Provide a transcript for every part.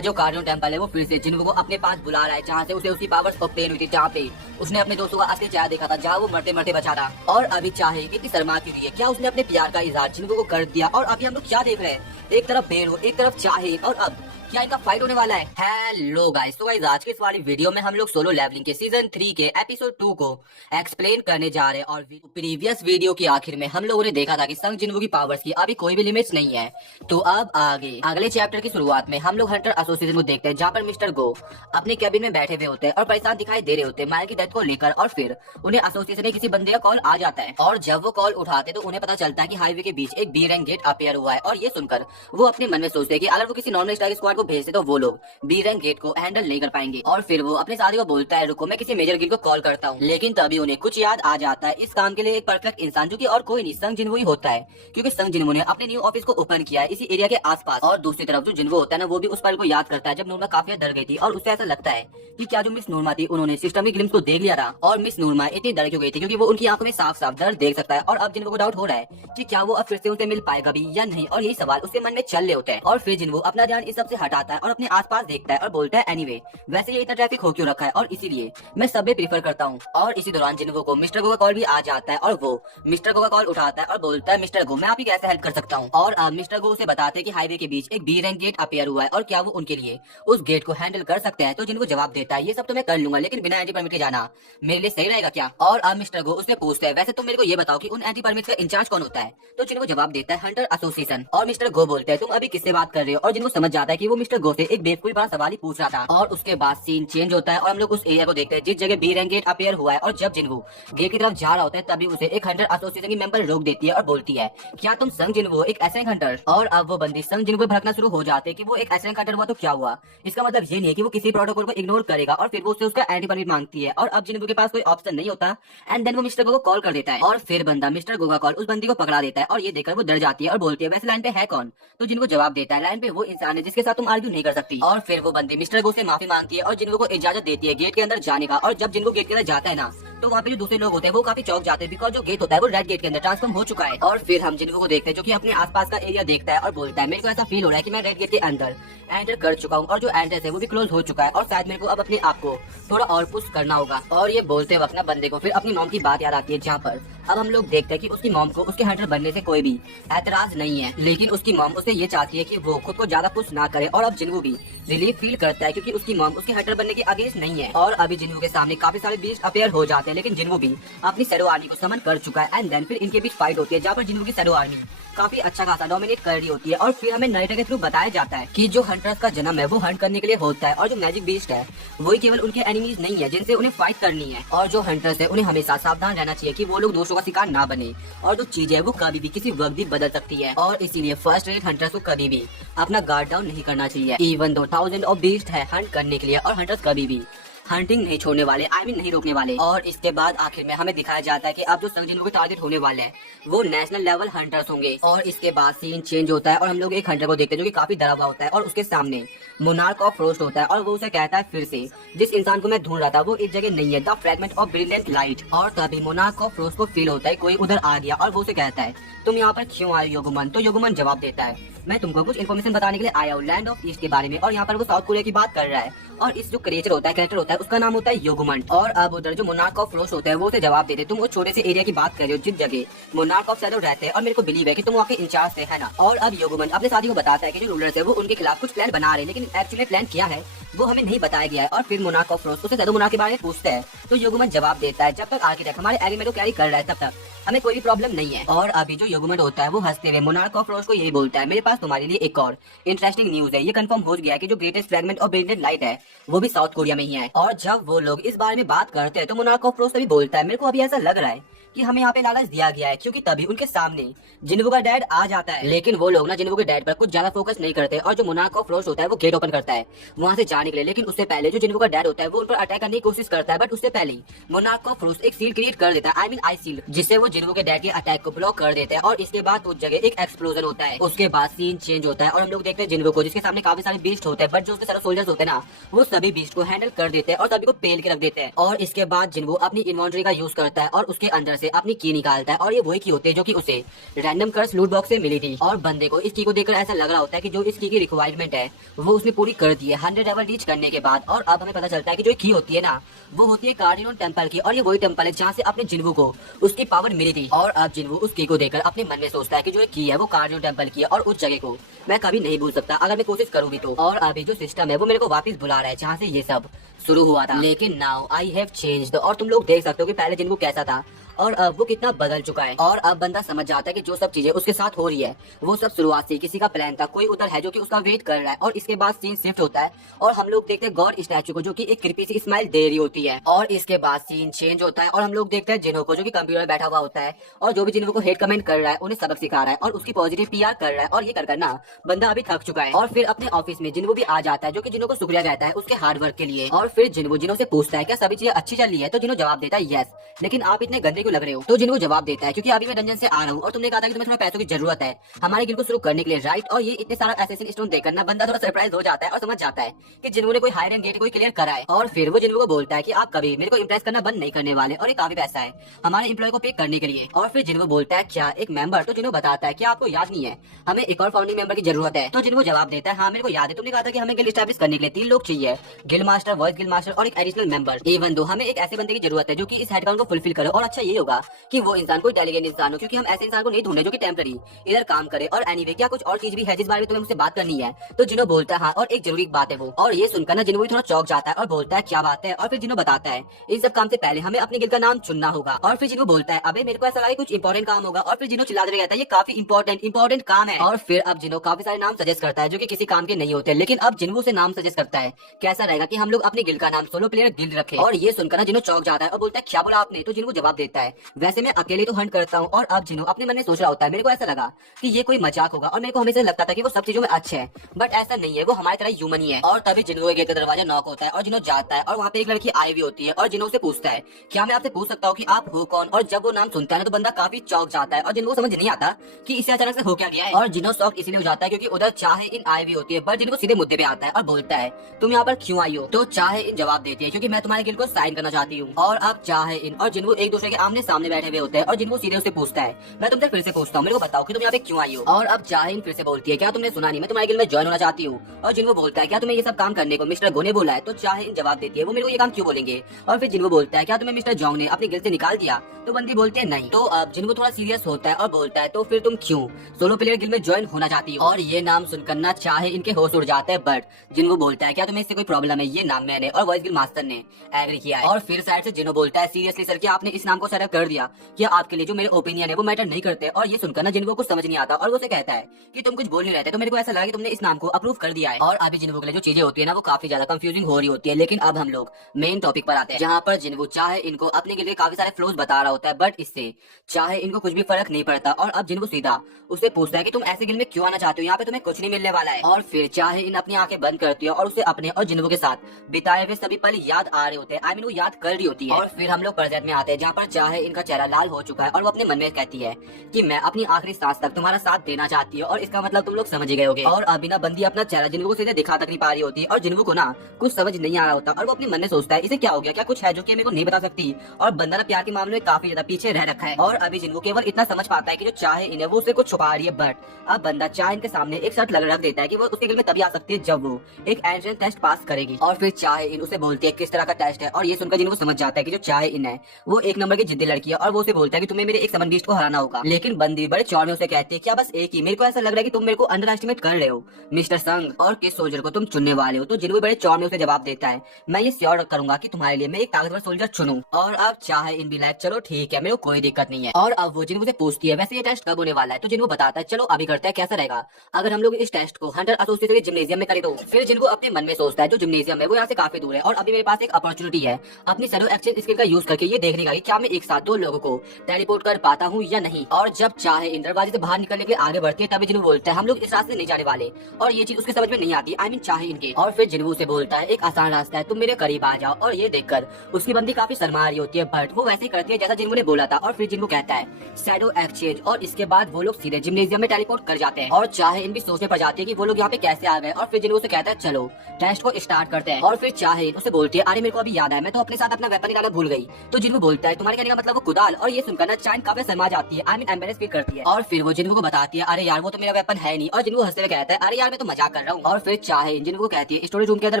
जो कार्डियन टेम्पल है वो फिर से जिन्हों को अपने पास बुला रहा है, जहाँ से उसे उसकी पावर्स ऑब्टेन हुई थी, जहाँ पे उसने अपने दोस्तों का असली चेहरा देखा था, जहाँ वो मरते मरते बचा था। और अभी चाहे कितनी शर्मा की हुई है, क्या उसने अपने प्यार का इजहार जिन्हों को कर दिया। और अभी हम लोग क्या देख रहे हैं, एक तरफ बेरो, एक तरफ चाहे, और अब क्या इनका फाइट होने वाला है। हेलो गाइस, तो गाइस आज के इस वाली वीडियो में हम लोग सोलो लेवलिंग के सीजन 3 के एपिसोड 2 को एक्सप्लेन करने जा रहे हैं। और प्रीवियस वीडियो के आखिर में हम लोगों ने देखा था कि संग जिन्हों की पावर्स की अभी कोई भी लिमिट्स नहीं है। तो अब आगे अगले चैप्टर की शुरुआत में हम लोग हंटर एसोसिएशन को देखते हैं, जहाँ पर मिस्टर गो अपने कैबिन में बैठे हुए होते हैं और परेशान दिखाई दे रहे होते हैं माइल की डेथ को लेकर। और फिर उन्हें एसोसिएशन के किसी बंदे का कॉल आ जाता है, और जब वो कॉल उठाते तो उन्हें पता चलता है कि हाईवे के बीच एक बी रैंक गेट अपीयर हुआ है। और ये सुनकर वो अपने मन में सोचते हैं कि अगर वो किसी नॉर्मल स्टार स्क्वाड को भेजते तो वो लोग बी रैंक गेट को हैंडल नहीं कर पाएंगे। और फिर वो अपने साथी को बोलता है, रुको मैं किसी मेजर गिल को कॉल करता हूँ। लेकिन तभी उन्हें कुछ याद आ जाता है, इस काम के लिए एक परफेक्ट इंसान जो कि और कोई नहीं संग जिन्हो ही होता है, क्योंकि संग जिन्हो ने अपने न्यू ऑफिस को ओपन किया है इसी एरिया के आसपास। और दूसरी तरफ जो जिन्हो होता है ना, वो भी उस पल को याद करता है जब नूरमा काफी डर गई थी, और उससे ऐसा लगता है कि क्या जो मिस नूरमा थी उन्होंने सिस्टम की ग्लिम्स को देख लिया था। और मिस नूरमा इतनी डर क्यों गई थी, क्योंकि वो उनकी आंखों में साफ साफ डर देख सकता है। और अब जिन्हो को डाउट हो रहा है कि क्या वो अब फिर से उनसे मिल पाएगा भी या नहीं, और यही सवाल उसके मन में चल रहे होते हैं। और फिर जिन्हो अपना ध्यान इस सब से हटाता है और अपने आसपास देखता है और बोलता है, एनीवे वैसे ये इतना ट्रैफिक हो क्यों रखा है, और इसीलिए मैं सबवे प्रीफर करता हूँ। और इसी दौरान जिन्हो को मिस्टर गो का कॉल भी आ जाता है, और वो मिस्टर गो का कॉल उठाता है और बोलता है, मिस्टर गो मैं आपकी कैसे हेल्प कर सकता हूँ। और अब मिस्टर गो उसे बताते हैं कि हाईवे के बीच एक बी रैंक गेट अपीयर हुआ है, और क्या वो उनके लिए उस गेट को हैंडल कर सकते हैं। तो जिनको जवाब देता है, ये सब तो मैं कर लूंगा, लेकिन बिना एंटी परमिट के जाना मेरे लिए सही रहेगा क्या। और अब मिस्टर गो उससे पूछते हैं, वैसे तुम मेरे को ये बताओ कि उन एंटी परमिट का इंचार्ज कौन होता है। तो जिनको जवाब देता है, हंटर एसोसिएशन। और मिस्टर गो बोलते हैं, तुम अभी किससे बात कर रहे हो। और जिनको समझ जाता है कि वो मिस्टर गो से एक बेवकूफ बड़ा सवाल ही पूछ रहा था। और उसके बाद सीन चेंज होता है और हम लोग उस एरिया को देखते हैं जिस जगह बी रैंक गेट अपीयर हुआ है। और जब जिन्हो गेट की तरफ जा रहा होता है, तभी उसे एक हंटर एसोसिएशन की मेंबर रोक देती है और बोलती है, क्या तुम संग जिन्हो एक ऐसे हंटर। और अब वो बंदी संग जिन्हो भड़कना शुरू हो जाते हैं कि वो एक ऐसे हंटर हुआ तो क्या हुआ। इसका मतलब ये नहीं है कि वो किसी प्रोटोकॉल को इग्नोर करेगा। और फिर वो उससे उसका एंटी परमिट मांगती है, और अब जिन्हो के पास कोई ऑप्शन नहीं होता, एंड देन वो मिस्टर गो को कॉल कर देता है। और फिर बंदा मिस्टर गो का कॉल उस बंदी को पकड़ा देता है, और ये देखकर वो डर जाती है और बोलती है, वैसे लाइन पे है कौन। तो जिनको जवाब देता है, लाइन पे वो इंसान है जिसके साथ तुम आर्ग्यू नहीं कर सकती। और फिर वो बंदी मिस्टर गो से माफी मांगती है और जिनको को इजाजत देती है गेट के अंदर जाने का। और जब जिनको गेट के अंदर जाता है ना, तो वहाँ पे जो दूसरे लोग होते हैं वो काफी चौक जाते हैं, बिकॉज जो गेट होता है वो रेड गेट के अंदर ट्रांसफॉर्म हो चुका है। और फिर हम जिनको को देखते हैं जो कि अपने आसपास का एरिया देखता है और बोलता है, मेरे को ऐसा फील हो रहा है कि मैं रेड गेट के अंदर एंटर कर चुका हूँ, और जो एंट्रेंस है वो भी क्लोज हो चुका है, और शायद मेरे को अब अपने आप को थोड़ा और पुश करना होगा। और ये बोलते वक्त ना बंदे को फिर अपनी मॉम की बात याद आती है, जहाँ पर अब हम लोग देखते हैं कि उसकी मॉम को उसके हंटर बनने से कोई भी एतराज नहीं है, लेकिन उसकी मॉम उसे ये चाहती है कि वो खुद को ज्यादा पुश ना करे। और अब जिन्हो भी रिलीफ फील करता है, क्योंकि उसकी मॉम उसके हंटर बनने के अगेंस्ट नहीं है। और अभी जिन्हो के सामने काफी सारे बीस्ट अपीयर हो जाते हैं, लेकिन जिन्हो भी अपनी शैडो आर्मी को समन कर चुका है। एंड देन फिर इनके बीच फाइट होती है, जहाँ पर जिन्हो की शैडो आर्मी काफी अच्छा खासा डोमिनेट कर रही होती है। और फिर हमें नरेटर के थ्रू बताया जाता है कि जो हंटर्स का जन्म है वो हंट करने के लिए होता है, और जो मैजिक बीस्ट है वही केवल उनके एनिमीज नहीं है जिनसे उन्हें फाइट करनी है। और जो हंटर्स है उन्हें हमेशा सावधान रहना चाहिए कि वो लोग दूसरों का शिकार ना बने, और जो चीज है वो कभी भी किसी वक्त भी बदल सकती है। और इसीलिए फर्स्ट रेट हंटर्स को कभी भी अपना गार्ड डाउन नहीं करना चाहिए, even though thousand of beast है हंट करने के लिए, और हंटर्स कभी भी हंटिंग नहीं छोड़ने वाले, आई मीन नहीं रोकने वाले। और इसके बाद आखिर में हमें दिखाया जाता है कि अब जो संग जिन्हो के टारगेट होने वाले हैं वो नेशनल लेवल हंटर्स होंगे। और इसके बाद सीन चेंज होता है और हम लोग एक हंटर को देखते हैं जो कि काफी डरा हुआ होता है, और उसके सामने मोनार्क ऑफ फ्रोस्ट होता है, और वो उसे कहता है, फिर से जिस इंसान को मैं ढूंढ रहा था वो इस जगह नहीं है, the fragment of brilliant light. और तभी मोनार्क ऑफ फ्रोस्ट को फील होता है कोई उधर आ गया, और वो उसे कहता है, तुम यहाँ पर क्यों आए योगुमन। तो योगुमन जवाब देता है, मैं तुमको कुछ इन्फॉर्मेशन बताने के लिए आया हूँ लैंड ऑफ ईस्ट के बारे में। और यहाँ पर वो साउथ कोरिया की बात कर रहा है, और इस जो क्रिएचर होता है, कैरेक्टर होता है, उसका नाम होता है योगुमन। और अब उधर जो मोनार्क ऑफ फ्रोस्ट होता है वो उसे जवाब देते, तुम उस छोटे से एरिया की बात कर रहे हो जिस जगह मोनार्क ऑफ शैडो रहते हैं, और मेरे को बिलीव है कि तुम वहाँ के इंचार्ज थे, है ना। और अब योगुमन अपने साथी को बताता है कि जो रूलर्स है वो उनके खिलाफ कुछ प्लान बना रहे हैं, लेकिन एक्चुअली प्लान क्या है वो हमें नहीं बताया गया है। और फिर मोनार्क ऑफ फ्रोस्ट उसे शैडो मोनार्क के बारे में पूछते हैं, तो योगुमन जवाब देता है, जब तक आर्किटेक्ट हमारे एलिमेंट को कैरी कर रहा है तब तक हमें कोई भी प्रॉब्लम नहीं है। और अभी जो योगुमन होता है वो हंसते हुए मोनार्क ऑफ फ्रोस्ट को यही बोलता है, मेरे पास तुम्हारे लिए एक और इंटरेस्टिंग न्यूज है, ये कंफर्म हो गया है कि जो greatest fragment of brilliant light है वो भी साउथ कोरिया में ही है। और जब वो लोग इस बारे में बात करते हैं तो मोनार्क ऑफ फ्रोस्ट भी बोलता है, मेरे को अभी ऐसा लग रहा है कि हमें यहाँ पे लालच दिया गया है, क्योंकि तभी उनके सामने जिन्हो का डैड आ जाता है। लेकिन वो लोग ना जिन्हो के डैड पर कुछ ज्यादा फोकस नहीं करते, और जो मोनार्क ऑफ फ्रोस्ट होता है वो गेट ओपन करता है वहाँ से जाने के लिए। लेकिन उससे पहले जो जिन्हो का डैड होता है वो उन पर अटैक करने की कोशिश करता है, बट उससे पहले मोनार्क ऑफ फ्रोस्ट एक सील क्रिएट कर देता है, आई मीन आई सील, जिससे वो जिन्हो के डैड के अटैक को ब्लॉक कर देते हैं। और इसके बाद उस जगह एक एक्सप्लोजन होता है। उसके बाद सीन चेंज होता है और हम लोग देखते हैं जिन्हो को, जिसके सामने काफी सारे बीस्ट होते हैं, बट जो उसके सारे सोल्जर्स होते हैं ना वो सभी बीस्ट को हैंडल कर देते हैं और सभी को पेल के रख देते हैं। और इसके बाद जिन्हो अपनी इन्वेंटरी का यूज करता है और उसके अंदर से अपनी की निकालता है और ये वही की होती है जो कि उसे रैंडम कर्स लूट बॉक्स से मिली थी। और बंदे को इस की को देखकर ऐसा लग रहा होता है कि जो इस की रिक्वायरमेंट है वो उसने पूरी कर दी है 100 लेवल रीच करने के बाद। और अब हमें पता चलता है कि जो की होती है ना वो होती है कार्डिनोन टेम्पल की, और ये वही टेम्पल है जहाँ से अपने जिन्वू को उसकी पावर मिली थी। और अब जिन्वू उस की को देखकर अपने मन में सोचता है कि जो ये की है वो कार्डिनोन टेम्पल की है और उस जगह को मैं कभी नहीं भूल सकता अगर मैं कोशिश करूँ भी तो। और अभी जो सिस्टम है वो मेरे को वापस बुला रहा है जहाँ से ये सब शुरू हुआ था। लेकिन नाउ आई हैव चेंज्ड, और तुम लोग देख सकते हो कि पहले जिन्वू कैसा था और अब वो कितना बदल चुका है। और अब बंदा समझ जाता है कि जो सब चीजें उसके साथ हो रही है वो सब शुरुआत से किसी का प्लान था। कोई उधर है जो कि उसका वेट कर रहा है। और इसके बाद सीन शिफ्ट होता है और हम लोग देखते हैं गॉड स्टैचू को जो कि एक कृपी सी स्माइल दे रही होती है। और इसके बाद सीन चेंज होता है और हम लोग देखते हैं जिन्हो को जो कि कंप्यूटर में बैठा हुआ होता है और जो भी जिन्हो को हेट कमेंट कर रहा है उन्हें सबक सिखा रहा है और उसकी पॉजिटिव पीआर कर रहा है। और ये कर करना बंदा अभी थक चुका है। और फिर अपने ऑफिस में जिन्हो भी आ जाता है जो कि जिन्हो को शुक्रिया कहता है उसके हार्ड वर्क के लिए। और फिर जिन्हो से पूछता है क्या सभी चीजें अच्छी चल रही है, तो जिन्हो जवाब देता है यस, लेकिन आप इतने गंदे क्यों लग रहे हो। तो जिन्हो जवाब देता है क्योंकि अभी मैं डंजन से आ रहा हूँ और तुमने कहा था कि तुम्हें थोड़ा पैसों की जरूरत है हमारे गिल्ड को शुरू करने के लिए, राइट। और ये इतने सारा एसेसिन स्टोन देकर ना बंदा थोड़ा सरप्राइज हो जाता है और समझ जाता है कि जिन्होंने कोई हायर एंड गेट कोई क्लियर करा है। और फिर वो जिन्हों को बोलता है कि आप कभी मेरे को इंप्रेस करना बंद नहीं करने वाले और ये काफी पैसा है हमारे एम्प्लॉय को पे करने के लिए। और फिर जिन्हों बोलता है क्या एक मेंबर, तो जिन्हों बताता है कि आपको याद नहीं है हमें एक और फाउंडिंग मेंबर की जरूरत है। तो जिन्हों जवाब देता है हाँ मेरे को याद है, तुमने कहा था कि हमें गिल्ड एस्टैब्लिश करने के लिए 3 लोग चाहिए, guild master, voice guild master और एक एडिशनल मेंबर। इवन दो हमें एक ऐसे बंदे की जरूरत है जो कि इस हेडकाउंट को फुलफिल करे। और अच्छा ये होगा कि वो इंसान कोई डेलीगेट इंसान हो, क्योंकि हम ऐसे इंसान को नहीं ढूंढे जो कि टेम्पररी इधर काम करे। और एनीवे क्या कुछ और चीज भी है जिस बारे में तुम्हें मुझसे बात करनी है। तो जिन्हों बोलता है हाँ और एक जरूरी बात है वो। और ये सुनकर ना जिन्हों भी थोड़ा चौक जाता है और बोलता है क्या बात है। और फिर जिन्हों बताता है इन सब काम से पहले हमें अपने गिल्ड का नाम चुनना होगा। और फिर जिन्हों बोलता है अबे मेरे को ऐसा लगा कुछ इंपॉर्टेंट काम होगा। और फिर जिन्हों चिल्लाते हुए कहता है ये काफी इंपॉर्टेंट काम है। और फिर अब जिन्हों काफी सारे नाम सजेस्ट करता है जो कि किसी काम के नहीं होते, लेकिन अब जिन्हों से नाम सजेस्ट करता है कैसा रहेगा कि हम लोग अपने गिल्ड का नाम सोलो प्लेयर गिल्ड रखें। और ये सुनकर ना जिन्हों चौक जाता है और बोलता है क्या बोला आपने। तो जिन्हों जवाब देता है वैसे मैं अकेले तो हंट करता हूँ। और अब जिन्हों अपने मन में सोच रहा होता है मेरे को ऐसा लगा कि ये कोई मजाक होगा और मेरे को हमेशा लगता था कि वो सब चीजों में अच्छा है, बट ऐसा नहीं है, वो हमारी तरह ह्यूमन ही है। और तभी जिन्हों के गेट का दरवाजा नॉक होता है और जिन्हों जाता है और वहाँ पे एक लड़की आई हुई होती है और जिन्हों से पूछता है क्या मैं आपसे पूछ सकता हूँ कि आप हो कौन। और जब वो नाम सुनता है ना तो बंदा काफी चौक जाता है और जिन्हों समझ नहीं आता कि इससे अचानक से हो क्या गया है। और जिन्हों शॉक इसलिए हो जाता है क्योंकि उधर चाहे इन आई हुई होती है, बट जिनको सीधे मुद्दे पे आता है और बोलता है तुम यहाँ पर क्यों आई हो। तो चाहे इन जवाब देती है क्योंकि मैं तुम्हारे गिल्ड को साइन करना चाहती हूँ। और अब चाहे इन और जिन्हों एक दूसरे के आमने सामने बैठे हुए होते हैं और जिन्हों सीधे उससे पूछता है मैं तुमसे फिर से पूछता हूँ मेरे को बताओ कि तुम यहाँ पे क्यों आई हो। और अब चाहे फिर से बोलती है क्या तुमने सुना नहीं मैं तुम्हारे गिल्ड में ज्वाइन होना चाहती हूँ। और जिन्हों बोलता है क्या तुम्हें ये सब काम करने को मिस्टर गो ने बोला है। तो चाहे इन जवाब देती है वो मेरे को ये काम क्यों बोलेंगे। और फिर जिन्हों बोलता है क्या तुम्हें मिस्टर जोंग ने अपने गिल्ड से निकाल दिया। तो बंदी बोलते हैं नहीं। तो अब जिन्हों थोड़ा सीरियस होता है और बोलता है तो फिर तुम क्यों सोलो प्लेयर गिल्ड में ज्वाइन होना चाहती हो। और ये नाम सुनकर ना चाहे इनके होश उड़ जाते हैं, बट जिन्हों बोलता है क्या तुम्हें इससे कोई प्रॉब्लम है, ये नाम मैंने और वॉइस गिल्ड मास्टर ने एग्री किया है। और फिर साइड से जिन्हों बोलता है सीरियसली सर क्या आपने इस नाम को सेलेक्ट कर दिया, क्या आपके लिए जो मेरे ओपिनियन है वो मैटर नहीं करते। और ये सुनकर ना जिन्हों कुछ समझ नहीं आता और वो से कहता है कि तुम कुछ बोल नहीं रहे थे, तो मेरे को ऐसा लगा कि तुमने इस नाम को अप्रूव कर दिया है। और अभी जिन्हों के लिए जो चीजें होती है ना वो काफी ज्यादा कंफ्यूजिंग हो रही होती है। लेकिन अब हम लोग मेन टॉपिक पर आते हैं जहाँ पर जिन्हों चाहे इनको अपने के लिए काफी सारे फ्लोज बता रहा होता है, बट इससे चाहे इनको कुछ भी फर्क नहीं पड़ता। और अब जिन्हों सीधा उससे पूछता है कि तुम ऐसे गिल्ड में क्यों आना चाहते हो, यहाँ पे तुम्हें कुछ नहीं मिलने वाला है। और फिर चाहे इन अपनी आंखें बंद करती है और उसे अपने और जिन्हों के साथ बिताए हुए सभी पल याद आ रहे होते हैं। आई मीन वो याद कर रही होती है। और फिर हम लोग प्रेजेंट में आते हैं जहाँ पर चाहे इनका चेहरा लाल हो चुका है और वो अपने मन में कहती है कि मैं अपनी आखिरी सांस तक तुम्हारा साथ देना चाहती हूँ। और इसका मतलब तुम लोग समझ ही गए होगे। और अभी ना बंदी अपना चेहरा जिन्हों को सीधे दिखा तक नहीं पा रही होती और जिन्हों को ना कुछ समझ नहीं आ रहा होता और वो अपने मन में सोचता है इसे क्या हो गया, क्या कुछ है जो कि मेरे को नहीं बता सकती। और बंदा ना प्यार के मामले में काफी ज्यादा पीछे रह रखा है। और अभी जिन्हों केवल इतना समझ पाता है कि जो चाहे इन्हें वो उसे कुछ छुपा रही है, बट अब बंदा चाहे इनके सामने एक शर्त लग रख देता है कि वो उसके गिल्ड में तभी आ सकती है जब वो एक एंट्रेंस टेस्ट पास करेगी। और फिर चाहे इन उसे बोलती है किस तरह का टेस्ट है। और ये सुनकर जिन्हों समझ जाता है कि जो चाहे इन है वो एक नंबर की जिद्दी लड़की है और वो उसे बोलता है कि तुम्हें मेरे एक समन बीस्ट को हराना होगा। लेकिन बंदी बड़े चौड़ में उसे कहती है क्या बस एक ही, मेरे को ऐसा लग रहा है कि तुम मेरे को अंडर एस्टिमेट कर रहे हो मिस्टर संग, और किस सोल्जर को तुम चुनने वाले हो। तो जिन्हों बड़े चौड़ में उसे जवाब देता है मैं ये श्योर करूंगा कि तुम्हारे लिए मैं एक ताकतवर सोल्जर चुनूं। और अब चाहे इन भी लाइक चलो ठीक है मेरे को कोई दिक्कत नहीं है। और अब वो जिन्हों से पूछती है वैसे ये टेस्ट कब होने वाला है। तो जिन्हों बताता है चलो अभी करते हैं, कैसा रहेगा अगर हम लोग इस टेस्ट को हंटर एसोसिएशन के जिम्नेजियम में करें। तो फिर जिनको अपने मन में सोचता है जो जिम्नेजियम है वो यहाँ से काफी दूर है और अभी मेरे पास एक अपॉर्चुनिटी है अपनी शैडो एक्सचेंज स्किल का यूज करके ये देखने का कि क्या मैं एक साथ 2 लोगों को टेलीपोर्ट कर पाता हूँ या नहीं। और जब चाहे इन दरवाजे से बाहर निकलने के लिए आगे बढ़ती है तभी जिन्हों बोलता है हम लोग इस रास्ते नहीं जाने वाले। और ये चीज उसके समझ में नहीं आती, आई मीन चाहे इनके। और फिर जिन्हों से बोलता है एक आसान रास्ता है, तुम मेरे करीब आ जाओ। और ये देखकर उसकी बंदी काफी शर्मा रही होती है, बट वो वैसे ही करती है जैसा जिन्हों ने बोला था। और फिर जिन्हों कहता है शैडो एक्सचेंज और इसके बाद वो लोग सीधे जिम्नेजियम में टेलीपोर्ट कर जाते हैं। और चाहे इन भी सोचने पड़ जाती है कि वो लोग यहाँ पे कैसे आ गए। और फिर जिन्हों से कहता है चलो टेस्ट को स्टार्ट करते हैं। और फिर चाहे उसे बोलती है अरे मेरे को अभी याद है मैं तो अपने साथ अपना वेपन निकालना भूल गई। तो जिन्हों बोलता है तुम्हारे कहने का मतलब वो कुदाल। और ये सुनकर ना चाइन काफी शर्मा जाती है, आई मीन एम्बेरेस फील करती है। और फिर वो जिन्हों को बताती है अरे यार वो तो मेरा वेपन है नहीं। और जिन्हों हंसते हुए कहता है अरे यार मैं तो मजाक कर रहा हूँ। और फिर चाहे जिन्हों को कहती है स्टोरेज रूम के अंदर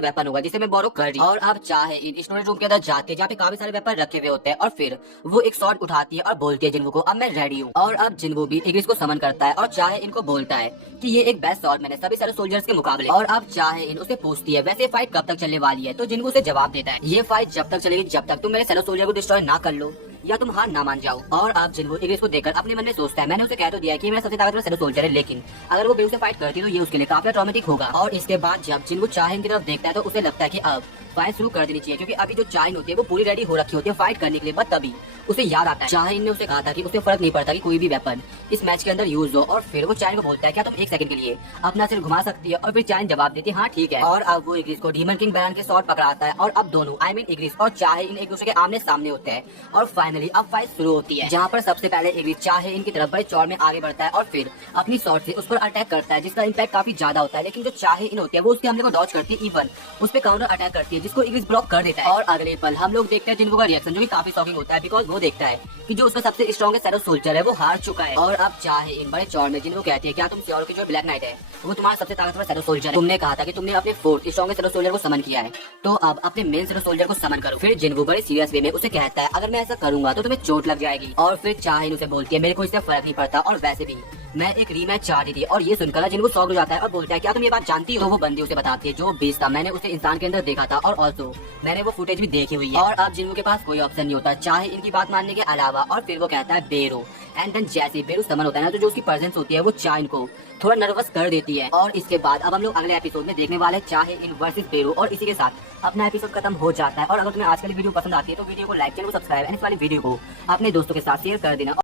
वेपन होगा जिसे मैं बोरो कर रही हूँ। और अब चाहे इन स्टोरेज रूम के अंदर जाती है जहाँ पे काफी सारे वेपन रखे हुए होते हैं। और फिर वो एक शॉट उठाती है और बोलती है जिन्हों को अब मैं रेडी हूँ। और अब जिन्हों भी इग्रिस को समन करता है और चाहे इनको बोलता है कि ये एक बेस्ट शॉट मैंने सभी सारे सोल्जर्स के मुकाबले। और अब चाहे इन उसे पूछती है वैसे फाइट कब तक चलने वाली है, तो जिन्हों उसे जवाब देता है ये फाइट जब तक चलेगी जब तक तुम मेरे सेलो सोल्जर को डिस्ट्रॉय ना कर लो या तुम हार ना मान जाओ। और अब जिन्हों इग्रिस को देखकर अपने मन में सोचता है मैंने उसे कह तो दिया कि मेरा सबसे ताकतवर सेलो सोल्जर है, लेकिन अगर वो बेउ से फाइट करती तो ये उसके लिए काफी ट्रॉमेटिक होगा। और इसके बाद जब जिन्हों चाहे की तरफ देखता है तो उसे लगता है कि अब फाइट शुरू कर देनी चाहिए, क्योंकि अभी जो चाइन होती है वो पूरी रेडी हो रखी होती है फाइट करने के लिए। बट तभी उसे याद आता है चाइन ने उसे कहा था कि उसे फर्क नहीं पड़ता कि कोई भी वेपन इस मैच के अंदर यूज हो। और फिर वो चाइन को बोलता है क्या तुम एक सेकंड के लिए अपना सिर घुमा सकती है। और फिर चाइन जवाब देती है हाँ ठीक है। और अब वो इग्रिस को डीमन किंग बैरन के शॉट पकड़ाता है और अब दोनों आई मीन इग्रिस और चाहे इन एक दूसरे के आमने सामने होते हैं। और फाइनली अब फाइट शुरू होती है, जहाँ पर सबसे पहले इग्रिस चाहे इनकी तरफ बड़े चौड़ में आगे बढ़ता है और फिर अपनी शॉट से उस पर अटैक करता है जिसका इम्पैक्ट काफी ज्यादा होता है। लेकिन जो चाहे इन होती है वो उसके हमले को डॉज करती है, इवन उस पर काउंटर अटैक करती है जिसको इग्रिस ब्लॉक कर देता है। और अगले पल हम लोग देखते हैं जिनको का रिएक्शन जो कि काफी शॉकिंग होता है, बिकॉज वो देखता है कि जो उसका सबसे स्ट्रॉन्गेस्ट सेलो सोल्जर है वो हार चुका है। और अब चाहे इन बड़े चौड़ में जिनको कहते हैं क्या तुम श्योर की जो ब्लैक नाइट है वो तुम्हारा सबसे ताकतवर सेलो सोल्जर है, तुमने कहा था कि तुमने अपने फोर्थ स्ट्रॉन्गेस्ट सेलो सोल्जर को समन किया है तो अब अपने मेन सेलो सोल्जर को समन करो। फिर जिन्हो बड़े सीरियस वे में उसे कहता है अगर मैं ऐसा करूंगा तो तुम्हें चोट लग जाएगी। और फिर चाहे उसे बोलती है मेरे को इससे फर्क नहीं पड़ता और वैसे भी मैं एक रीमैच चाहती थी। और ये सुनकर जिनको शॉक हो जाता है और बोलता है क्या तुम ये बात जानती हो। तो वो बंदी उसे बताती है जो बीस था मैंने उसे इंसान के अंदर देखा था और ऑल्सो मैंने वो फुटेज भी देखी हुई है। और अब जिनको के पास कोई ऑप्शन नहीं होता चाहे इनकी बात मानने के अलावा। और फिर वो कहता है बेरो एंड देन जैसे बेरो समन होता है ना तो जो उसकी प्रेजेंस होती है वो चाइन को थोड़ा नर्वस कर देती है। और इसके बाद अब हम लोग अगले एपिसोड में देखने वाले चाहे इन वर्सेस बेरो। और इसी के साथ अपना एपिसोड खत्म हो जाता है। और अगर तुम्हें आज की वीडियो पसंद आती है तो वीडियो को लाइक चैनल को सब्सक्राइब एंड इस वाली वीडियो को अपने दोस्तों के साथ शेयर कर देना।